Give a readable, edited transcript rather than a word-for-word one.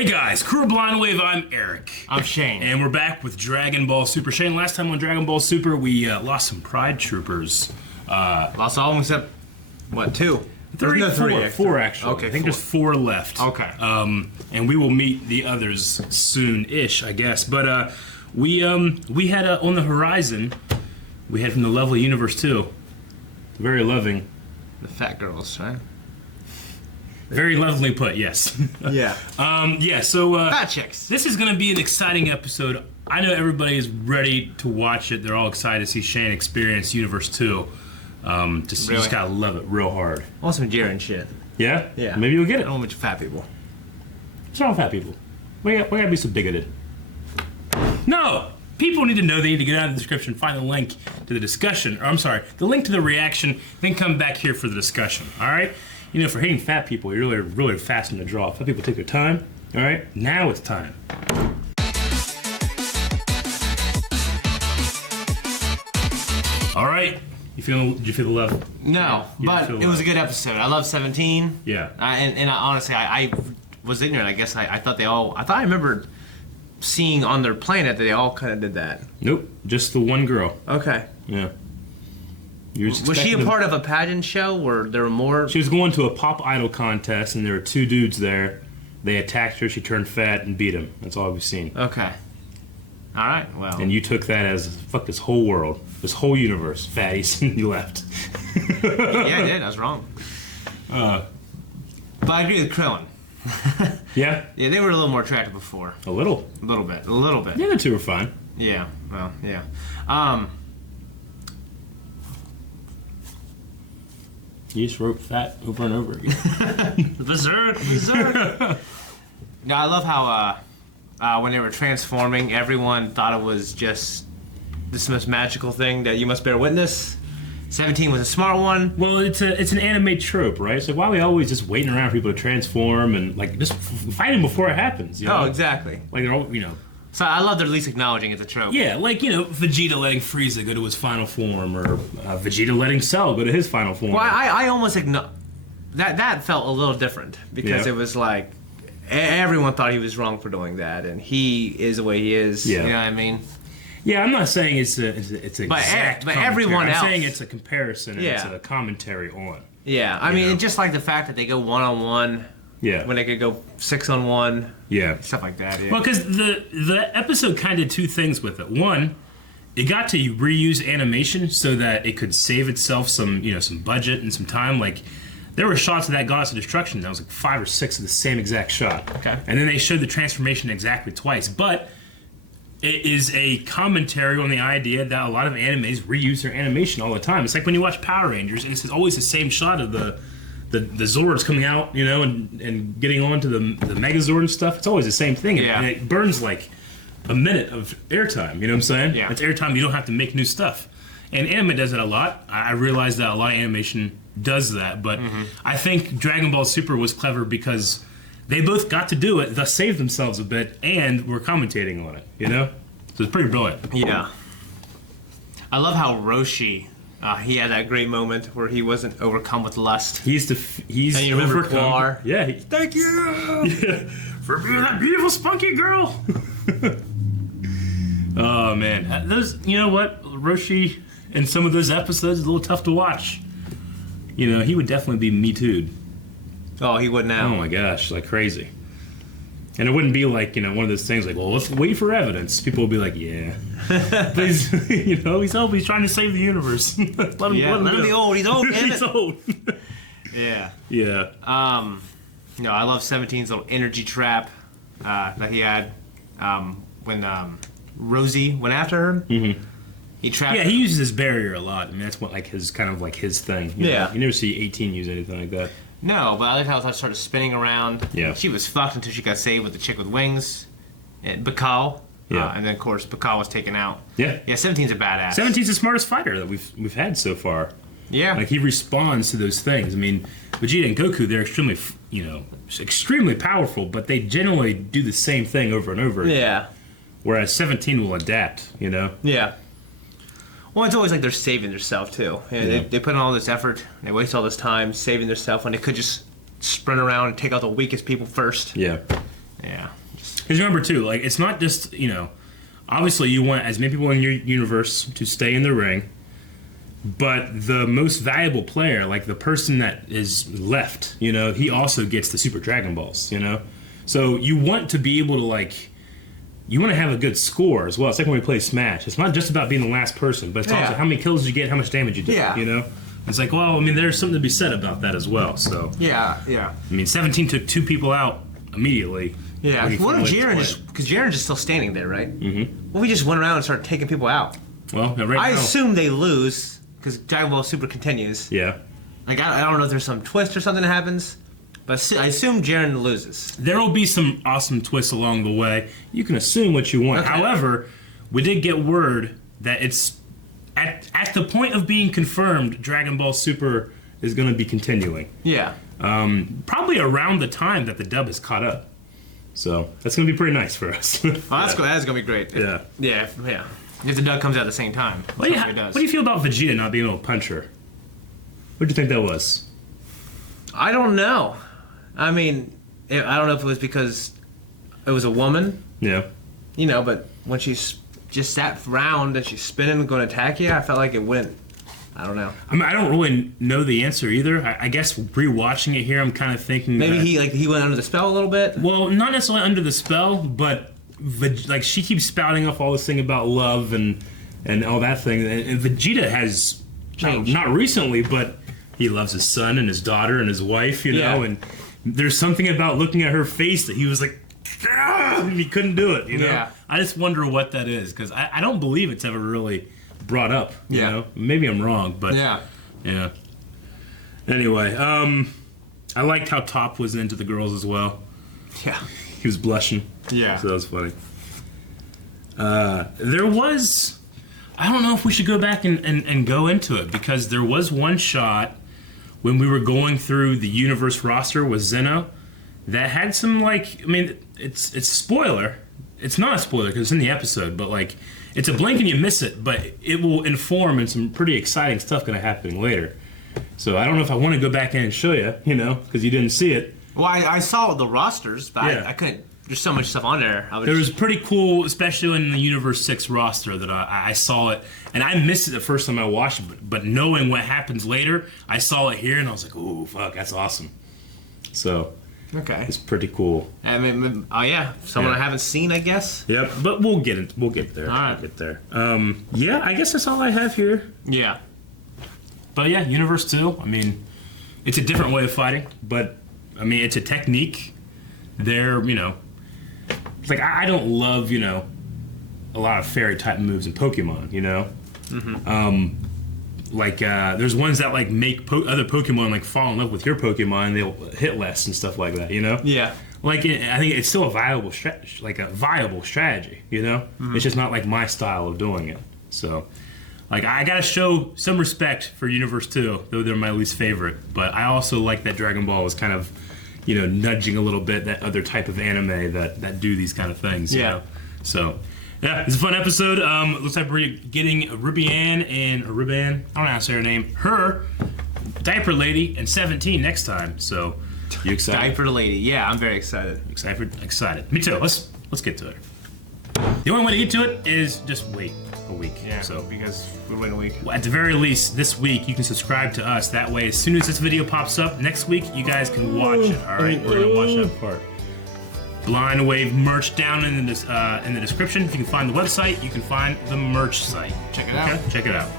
Hey guys, Kuro Blind Wave, I'm Eric. I'm Shane. And we're back with Dragon Ball Super. Shane, last time on Dragon Ball Super, we lost some Pride Troopers. Lost all of them except, what, two? Four actually. Okay, I think four. there's four left. Okay. And we will meet the others soon-ish, I guess. But we had on the horizon, we had from the lovely Universe 2, very loving. The fat girls, right? Very lovely put, yes. Yeah. So Fat chicks. this is going to be an exciting episode. I know everybody is ready to watch it. They're all excited to see Shane experience Universe 2. You just gotta love it real hard. I want some Jiren shit. Yeah? Yeah. Maybe you'll get I it. don't want a bunch of fat people. What's wrong with fat people? We gotta be so bigoted. No! People need to know they need to get out of the description, find the link to the discussion, or I'm sorry, the link to the reaction, then come back here for the discussion, alright? You know, for hating fat people, you're really fast in the draw. Fat people take their time, alright? Now it's time. Alright, did you feel the love? No, but it was a good episode. I love 17. Yeah. Honestly, I was ignorant. I guess I thought I remembered seeing on their planet that they all kind of did that. Nope, just the one girl. Okay. Yeah. Was she a part of a pageant show where there were more? She was going to a pop idol contest, and there were two dudes there. They attacked her, she turned fat, and beat him. That's all we've seen. Okay. All right, well. And you took that as, fuck this whole world, this whole universe, fatties, and you left. Yeah, I did. I was wrong. But I agree with Krillin. Yeah? Yeah, they were a little more attractive before. A little. A little bit. The other two were fine. Yeah, well, yeah. You just wrote fat over and over again. Berserk. No, I love how when they were transforming, everyone thought it was just this most magical thing that you must bear witness. 17 was a smart one. Well, it's an anime trope, right? So why are we always just waiting around for people to transform and like just fight them before it happens? You know? Oh, exactly. Like they're all, you know. So I love they're at least acknowledging it's a trope. Yeah, like, you know, Vegeta letting Frieza go to his final form, or Vegeta letting Cell go to his final form. Well, I almost that felt a little different because it was like everyone thought he was wrong for doing that, and he is the way he is. Yeah. You know what I mean? Yeah, I'm not saying it's exact but commentary. everyone else. I'm saying it's a comparison and it's a commentary on. Yeah, I mean, just like the fact that they go one-on-one. Yeah. When they could go 6-on-1. Yeah. Stuff like that. Yeah. Well, because the episode kind of did two things with it. One, it got to reuse animation so that it could save itself some budget and some time. Like, there were shots of that Goddess of Destruction that was like 5 or 6 of the same exact shot. Okay. And then they showed the transformation exactly twice. But it is a commentary on the idea that a lot of animes reuse their animation all the time. It's like when you watch Power Rangers, and it's always the same shot of the Zords coming out, you know, and getting on to the Megazord and stuff. It's always the same thing. Yeah. And it burns like a minute of airtime, you know what I'm saying? Yeah. It's airtime, you don't have to make new stuff. And anime does that a lot. I realize that a lot of animation does that, but I think Dragon Ball Super was clever because they both got to do it, thus saved themselves a bit, and were commentating on it, you know? So it's pretty brilliant. Yeah. I love how Roshi, he had that great moment where he wasn't overcome with lust. He's and you remember overcome. Quar? Yeah. Thank you! Yeah, for being that beautiful, spunky girl. Oh man, those. You know what, Roshi in some of those episodes is a little tough to watch. You know, he would definitely be Me Too'd. Oh, he would now. Oh my gosh, like crazy. And it wouldn't be like, you know, one of those things like, well, let's wait for evidence. People would be like, yeah. But he's, you know, he's trying to save the universe. let him be old. He's old, damn it. He's old. Yeah. Yeah. You know, I love 17's little energy trap that he had when Rosie went after her. Mm-hmm. He trapped her. He uses his barrier a lot. I mean, that's what his thing. You know? You never see 18 use anything like that. No, but I like how it started spinning around. Yeah. She was fucked until she got saved with the chick with wings, and Bakal. Yeah. And then of course Bakal was taken out. Yeah. Yeah. 17's a badass. 17's the smartest fighter that we've had so far. Yeah. Like he responds to those things. I mean, Vegeta and Goku, they're extremely powerful, but they generally do the same thing over and over. Yeah. Whereas 17 will adapt. You know. Yeah. Well, it's always like they're saving themselves too. They put in all this effort, they waste all this time saving themselves when they could just sprint around and take out the weakest people first. Yeah. Yeah. Because remember too, like it's not just obviously you want as many people in your universe to stay in the ring, but the most valuable player, like the person that is left, he also gets the Super Dragon Balls. So you want to be able to you want to have a good score as well. It's like when we play Smash. It's not just about being the last person, but it's also how many kills did you get, how much damage you did. Yeah. It's like, well, I mean, there's something to be said about that as well. So yeah. I mean, 17 took 2 people out immediately. Yeah. What if Jiren because Jiren's just still standing there, right? Mm-hmm. What if we just went around and started taking people out? Well, right now, I assume they lose because Dragon Ball Super continues. Yeah. Like I don't know if there's some twist or something that happens. But I assume Jiren loses. There will be some awesome twists along the way. You can assume what you want. Okay. However, we did get word that it's at the point of being confirmed, Dragon Ball Super is going to be continuing. Yeah. Probably around the time that the dub is caught up. So that's going to be pretty nice for us. Well, that's going to be great. Yeah. Yeah. If the dub comes out at the same time. What do you feel about Vegeta not being able to punch her? What do you think that was? I don't know. I mean, I don't know if it was because it was a woman. Yeah. But when she's just sat round and she's spinning and going to attack you, I felt like it went. I don't know. I mean, I don't really know the answer either. I guess rewatching it here, I'm kind of thinking maybe he went under the spell a little bit. Well, not necessarily under the spell, but she keeps spouting off all this thing about love and all that thing. And Vegeta has changed. Not recently, but he loves his son and his daughter and his wife, and there's something about looking at her face that he was like, he couldn't do it, Yeah. I just wonder what that is, because I don't believe it's ever really brought up, you know? Maybe I'm wrong, but yeah. Anyway, I liked how Top was into the girls as well. Yeah. He was blushing. Yeah. So that was funny. There was, I don't know if we should go back and go into it, because there was one shot when we were going through the universe roster with Zeno that had some, it's a spoiler. It's not a spoiler because it's in the episode, but it's a blink and you miss it, but it will inform and some pretty exciting stuff going to happen later. So I don't know if I want to go back in and show you, because you didn't see it. Well, I saw the rosters, but I couldn't. There's so much stuff on there. It was pretty cool, especially in the Universe 6 roster that I saw it. And I missed it the first time I watched it, but knowing what happens later, I saw it here and I was like, ooh, fuck, that's awesome. So, it's pretty cool. I mean, someone I haven't seen, I guess. Yep, but we'll get there. All right. We'll get there. I guess that's all I have here. Yeah. But yeah, Universe 2, I mean, it's a different way of fighting, but, I mean, it's a technique. They're, it's like, I don't love, a lot of fairy type moves in Pokemon, Mm-hmm. There's ones that make other Pokemon fall in love with your Pokemon and they'll hit less and stuff like that, Yeah. I think it's still a viable strategy, Mm-hmm. It's just not my style of doing it. So, I gotta show some respect for Universe 2, though they're my least favorite. But I also like that Dragon Ball is kind of, nudging a little bit that other type of anime that do these kind of things. So, yeah, it's a fun episode. Looks like we're getting Rubian, I don't know how to say her name, her Diaper Lady and 17 next time. So, you excited? Diaper Lady, yeah, I'm very excited. Excited. Me too. Let's get to it. The only way to get to it is just wait a week. Yeah, so because we're waiting a week. At the very least, this week you can subscribe to us. That way, as soon as this video pops up next week, you guys can watch it. All right, we're gonna watch that part. Blind Wave merch down in the description. If you can find the website, you can find the merch site. Check it out. Check it out.